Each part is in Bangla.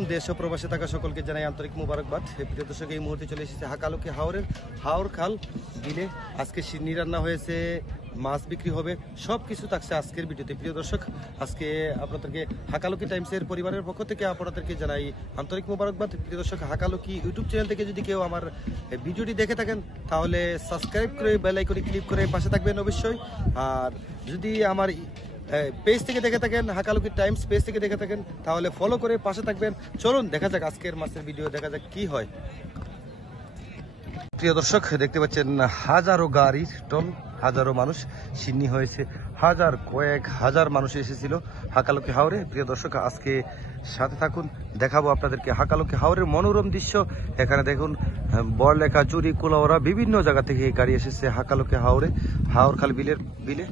আলাইকুম। দেশ ও প্রবাসে থাকা সকলকে জানাই আন্তরিক মুবারকবাদ। প্রিয় দর্শক, এই মুহূর্তে চলে এসেছে হাকালুকি হাওর খাল বিলে। আজকে সিন্নি রান্না হয়েছে, মাছ বিক্রি হবে, সব কিছু থাকছে আজকের ভিডিওতে। প্রিয় দর্শক, আজকে আপনাদেরকে হাকালুকি টাইমসের পরিবারের পক্ষ থেকে আপনাদেরকে জানাই আন্তরিক মুবারকবাদ। প্রিয় দর্শক, হাকালুকি ইউটিউব চ্যানেল থেকে যদি কেউ আমার ভিডিওটি দেখে থাকেন তাহলে সাবস্ক্রাইব করে বেল আইকনে ক্লিক করে পাশে থাকবেন অবশ্যই। আর যদি আমার পেজ থেকে দেখে থাকেন, হাকালুকি টাইমস পেজ থেকে দেখে থাকেন, তাহলে ফলো করে পাশে থাকবেন। চলুন দেখা যাক আজকের মাছের ভিডিও, দেখা যাক কি হয়। প্রিয় দর্শক, দেখতে পাচ্ছেন হাজারো গাড়ির টন, হাজারো মানুষ সিন্নি হয়েছে, কয়েক হাজার মানুষ এসেছিল হাকালুকি হাওরে। প্রিয় দর্শক, আজকে সাথে থাকুন, দেখাবো আপনাদেরকে হাকালুকি হাওরের মনোরম দৃশ্য। এখানে দেখুন বড়লেখা, চুরি, কুলাওড়া বিভিন্ন জায়গা থেকে এই গাড়ি এসেছে হাকালুকি হাওরে, হাওরখাল বিলে।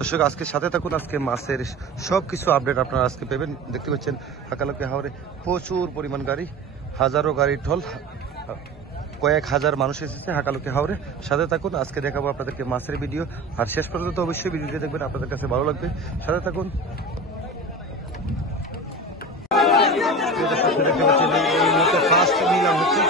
দর্শক, আজকে সাথে থাকুন, আজকে মাছের সবকিছু আপডেট আপনারা আজকে পাবেন। দেখতে পাচ্ছেন হাকালুকি হাওরে প্রচুর পরিমাণ গাড়ি, হাজারো গাড়ির ঢল, কয়েক হাজার মানুষ এসেছে হাকালুকি হাওরে। সাথে থাকুন, আজকে দেখাবো আপনাদেরকে মাছের ভিডিও। আর শেষ পর্যন্ত অবশ্যই ভিডিওটি দেখবেন, আপনাদের কাছে ভালো লাগবে। সাথে থাকুন। ফার্স্ট নিলাম হচ্ছে,